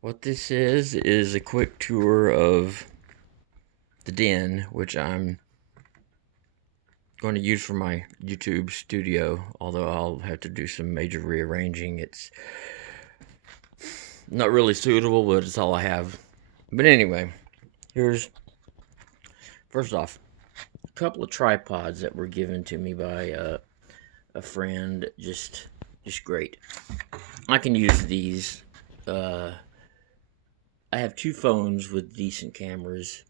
What this is a quick tour of the den, which I'm going to use for my YouTube studio, although I'll have to do some major rearranging. It's not really suitable, but it's all I have. But anyway, here's, first off, a couple of tripods that were given to me by a friend. Just great. I can use these. I have two phones with decent cameras,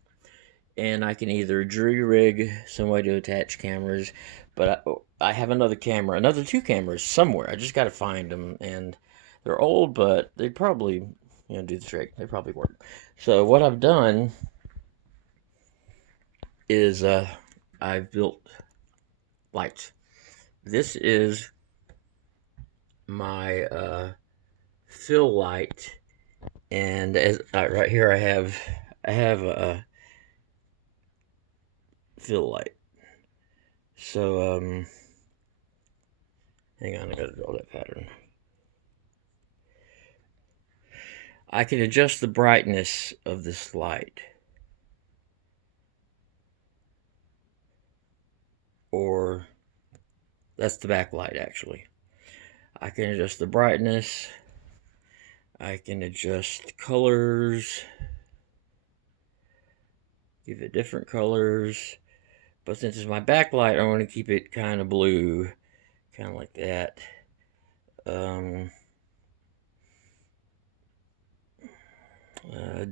and I can either jury rig some way to attach cameras, but I have another camera, another two cameras somewhere. I just got to find them, and they're old, but they probably do the trick. They probably work. So what I've done is I've built lights. This is my fill light, and as right here I have a fill light. So hang on, I gotta draw that pattern. I can adjust the brightness of this light, or that's the backlight actually. I can adjust the brightness. I can adjust colors, give it different colors. But since it's my backlight, I want to keep it kind of blue, kind of like that.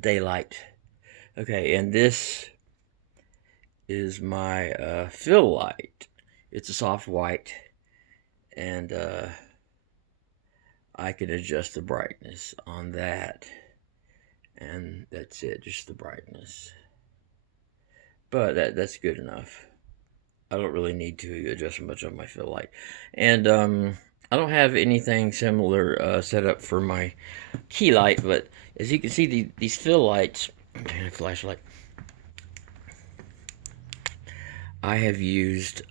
Daylight. Okay, and this is my fill light. It's a soft white, and I can adjust the brightness on that, and that's it, just the brightness. But that's good enough. I don't really need to adjust much on my fill light. And I don't have anything similar set up for my key light, but as you can see, these fill lights, flashlight, I have used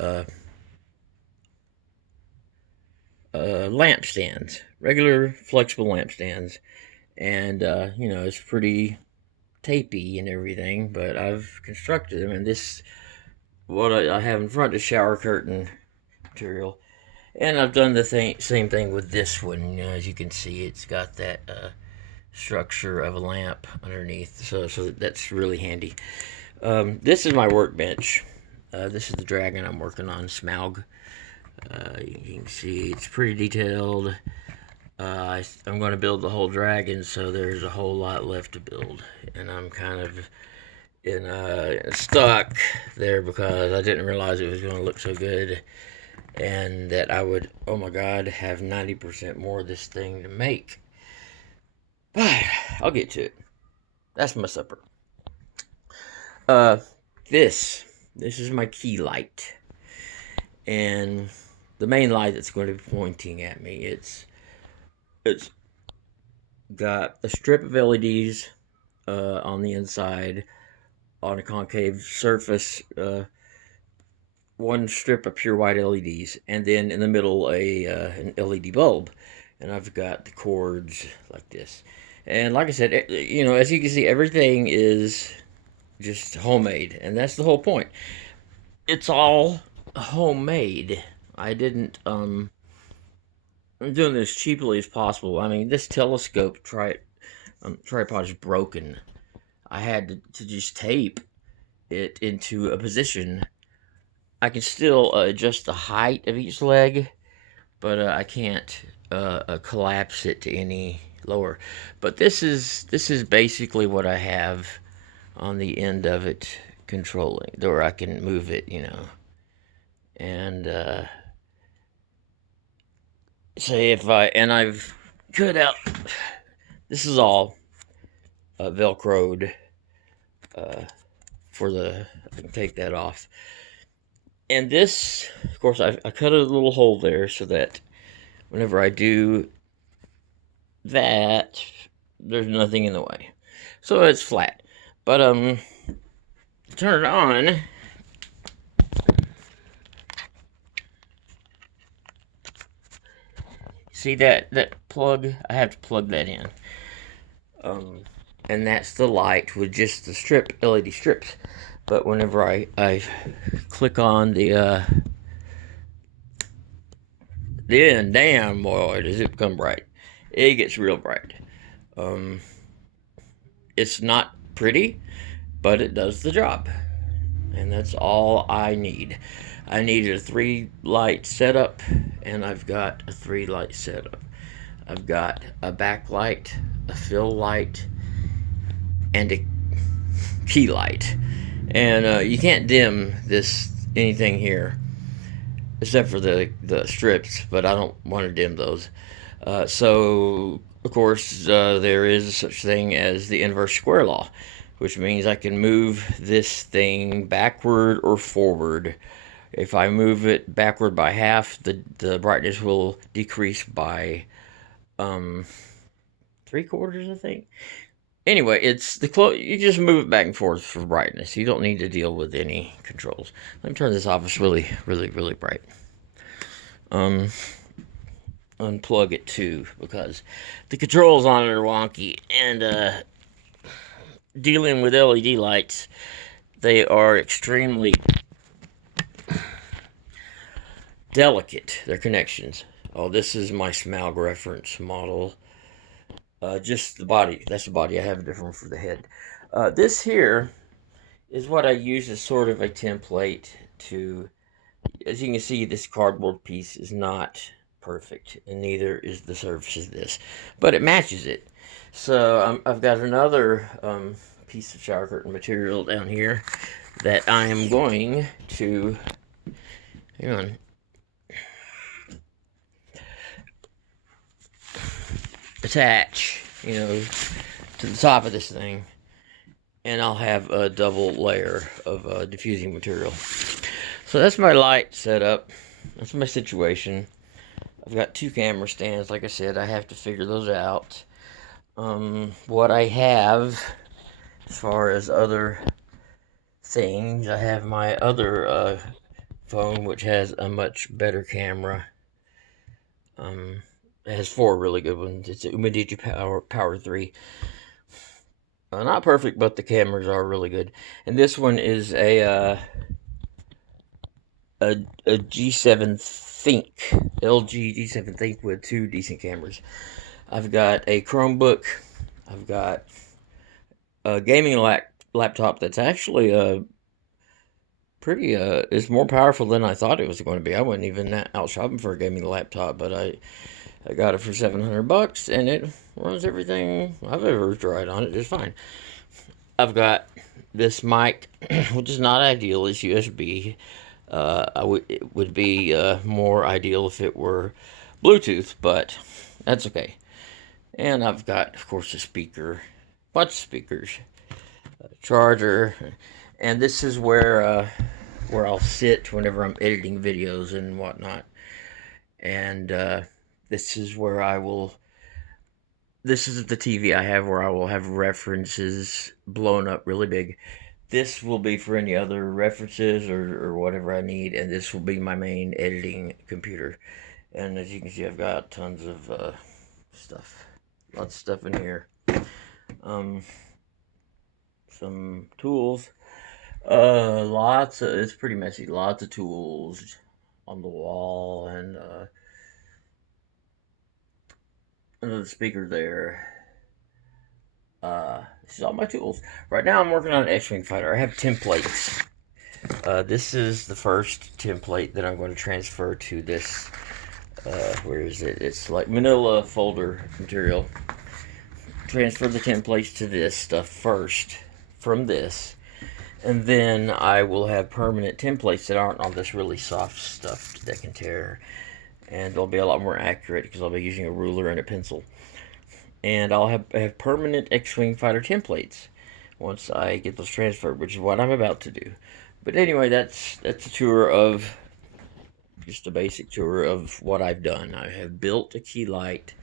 lampstands, regular flexible lampstands, and it's pretty tapey and everything, but I've constructed them, and this, what I have in front, is shower curtain material, and I've done the same thing with this one. As you can see, it's got that structure of a lamp underneath, so that's really handy. This is my workbench. This is the dragon I'm working on, Smaug. You can see it's pretty detailed. I'm going to build the whole dragon, so there's a whole lot left to build, and I'm kind of stuck there because I didn't realize it was going to look so good, and that I would, oh my god, have 90% more of this thing to make. But I'll get to it. That's my supper. This is my key light, and the main light that's going to be pointing at me. It's got a strip of LEDs on the inside on a concave surface, one strip of pure white LEDs, and then in the middle an LED bulb. And I've got the cords like this. And like I said, as you can see, everything is just homemade, and that's the whole point. It's all homemade. I didn't I'm doing this as cheaply as possible. I mean, this telescope tripod is broken. I had to just tape it into a position. I can still adjust the height of each leg, but I can't collapse it to any lower. But this is basically what I have on the end of it controlling, where I can move it, and say if I've cut out, this is all velcroed I can take that off. And this, of course, I cut a little hole there so that whenever I do that, there's nothing in the way. So it's flat. But turn it on. See that plug? I have to plug that in. and that's the light with just the LED strips. But whenever I click on the then damn boy, does it become bright. It gets real bright. Um, it's not pretty, but it does the job. And that's all I need. I needed a 3-light setup, and I've got a 3-light setup. I've got a backlight, a fill light, and a key light. And you can't dim this anything here except for the strips, but I don't want to dim those. So of course there is such thing as the inverse square law, which means I can move this thing backward or forward. If I move it backward by half, the brightness will decrease by 3/4, I think. Anyway, it's you just move it back and forth for brightness. You don't need to deal with any controls. Let me turn this off. It's really, really, really bright. Unplug it too, because the controls on it are wonky, and dealing with LED lights, they are extremely delicate, their connections. Oh, this is my Smaug reference model. Just the body. That's the body. I have a different one for the head. This here is what I use as sort of a template to, as you can see, this cardboard piece is not perfect, and neither is the surface of this, but it matches it. So I've got another piece of shower curtain material down here that I am going to, hang on, attach, to the top of this thing, and I'll have a double layer of diffusing material. So that's my light setup. That's my situation. I've got 2 camera stands. Like I said, I have to figure those out. What I have as far as other things, I have my other phone, which has a much better camera. It has 4 really good ones. It's a Umidigi Power 3. Not perfect, but the cameras are really good. And this one is a G7 Think, LG G7 Think with 2 decent cameras. I've got a Chromebook. I've got a gaming laptop that's actually pretty is more powerful than I thought it was going to be. I wasn't even out shopping for a gaming laptop, but I got it for $700, and it runs everything I've ever tried on it just fine. I've got this mic, which is not ideal. It's USB. It would be more ideal if it were Bluetooth, but that's okay. And I've got, of course, a speaker, bunch of speakers, a charger, and this is where I'll sit whenever I'm editing videos and whatnot. And this is where I will. This is the TV I have where I will have references blown up really big. This will be for any other references or whatever I need, and this will be my main editing computer. And as you can see, I've got tons of stuff. Lots of stuff in here. Some tools. It's pretty messy. Lots of tools on the wall, and another speaker there. This is all my tools. Right now I'm working on an X-Wing fighter. I have templates. This is the first template that I'm going to transfer to this. Where is it? It's like manila folder material. Transfer the templates to this stuff first from this. And then I will have permanent templates that aren't on this really soft stuff that can tear. And they'll be a lot more accurate because I'll be using a ruler and a pencil. And I'll have permanent X-Wing fighter templates once I get those transferred, which is what I'm about to do. But anyway, that's a tour of, just a basic tour of what I've done. I have built a key light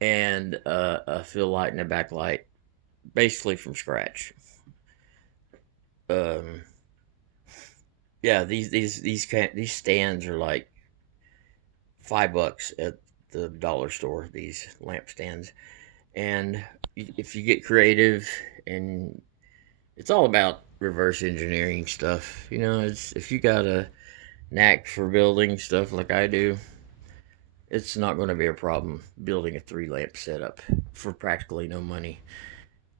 and a fill light and a backlight, basically from scratch. Yeah, these stands are like $5 at the dollar store, these lamp stands, and if you get creative, and it's all about reverse engineering stuff. You know, it's if you got a knack for building stuff like I do, it's not going to be a problem building a 3 lamp setup for practically no money.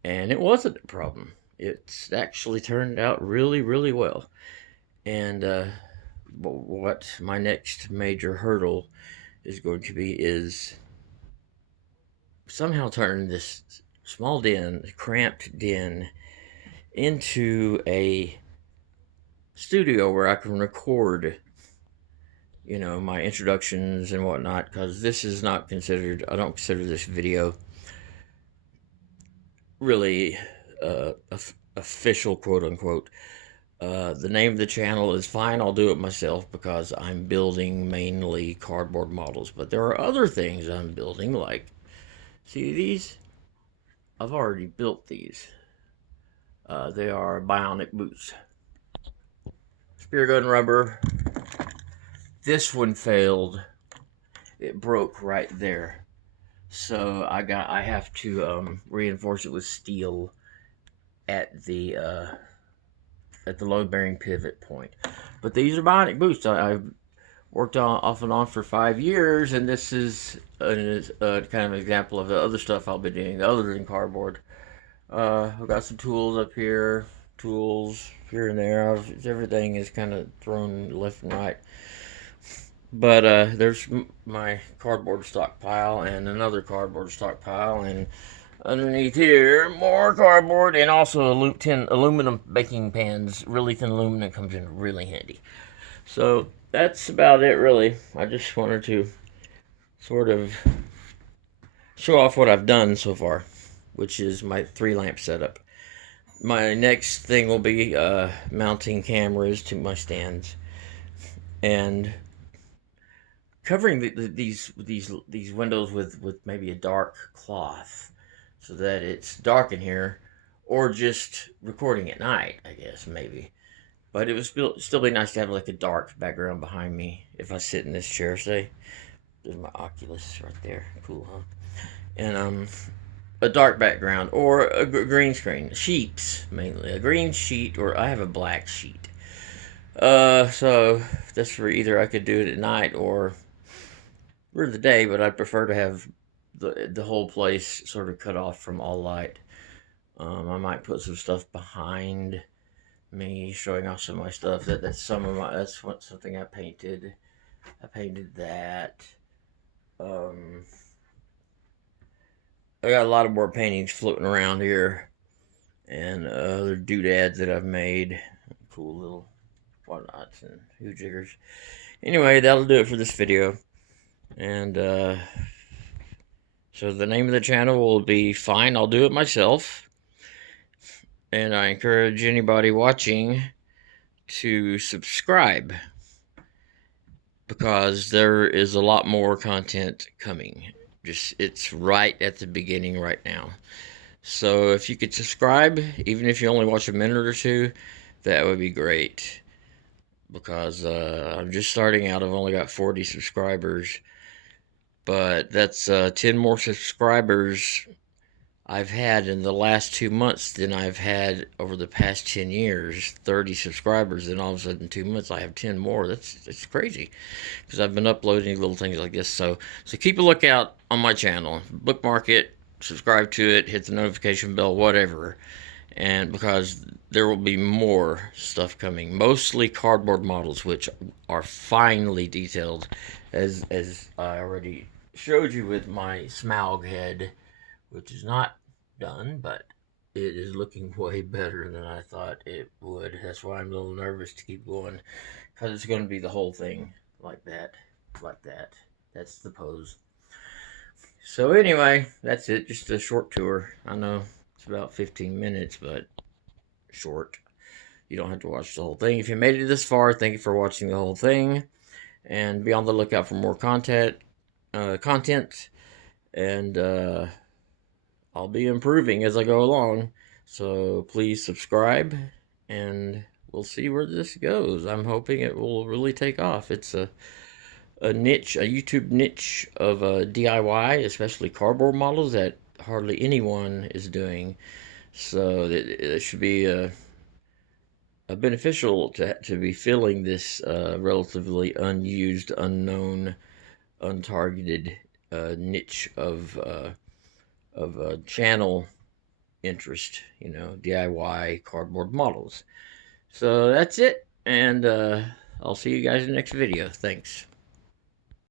And it wasn't a problem. It's actually turned out really, really well. And what my next major hurdle is going to be is somehow turn this small den, cramped den, into a studio where I can record, my introductions and whatnot. Because this is not considered, I don't consider this video really official, quote unquote. The name of the channel is fine. I'll do it myself because I'm building mainly cardboard models. But there are other things I'm building, like, see these? I've already built these. They are bionic boots. Spear gun rubber. This one failed. It broke right there. So I have to reinforce it with steel at the load bearing pivot point. But these are bionic boots. I've worked on off and on for 5 years, and this is a kind of an example of the other stuff I'll be doing other than cardboard. I've got some tools up here, tools here and there. Everything is kind of thrown left and right. But there's my cardboard stockpile and another cardboard stockpile, and underneath here, more cardboard, and also 10 aluminum baking pans. Really thin aluminum comes in really handy. So that's about it, really. I just wanted to sort of show off what I've done so far, which is my 3 lamp setup. My next thing will be mounting cameras to my stands and covering these windows with maybe a dark cloth so that it's dark in here, or just recording at night, I guess, maybe. But it would still be nice to have like a dark background behind me if I sit in this chair, say. There's my Oculus right there. Cool, huh? And a dark background or a green screen. Sheets, mainly. A green sheet, or I have a black sheet. So that's for either I could do it at night or for the day, but I'd prefer to have the whole place sort of cut off from all light. I might put some stuff behind me, showing off some of my stuff. That's something I painted. I painted that. I got a lot of more paintings floating around here, and other doodads that I've made. Cool little whatnots and hoojiggers. Anyway, that'll do it for this video. And so the name of the channel will be Fine, I'll Do It Myself. And I encourage anybody watching to subscribe, because there is a lot more content coming. It's right at the beginning right now. So if you could subscribe, even if you only watch a minute or two, that would be great. Because I'm just starting out. I've only got 40 subscribers. But that's 10 more subscribers I've had in the last 2 months than I've had over the past 10 years. 30 subscribers, and all of a sudden in 2 months I have 10 more. That's crazy, because I've been uploading little things like this. So keep a lookout on my channel. Bookmark it, subscribe to it, hit the notification bell, whatever. And because there will be more stuff coming, mostly cardboard models, which are finely detailed, as I already showed you with my Smaug head, which is not done, but it is looking way better than I thought it would. That's why I'm a little nervous to keep going, because it's going to be the whole thing like that. That's the pose. So anyway, that's it. Just a short tour. I know it's about 15 minutes, but short. You don't have to watch the whole thing. If you made it this far, thank you for watching the whole thing, and be on the lookout for more content. And I'll be improving as I go along. So please subscribe, and we'll see where this goes. I'm hoping it will really take off. It's a niche, a YouTube niche of DIY, especially cardboard models, that hardly anyone is doing. So it should be beneficial to be filling this relatively unused, unknown, untargeted niche of channel interest. DIY cardboard models. So that's it, and I'll see you guys in the next video. Thanks.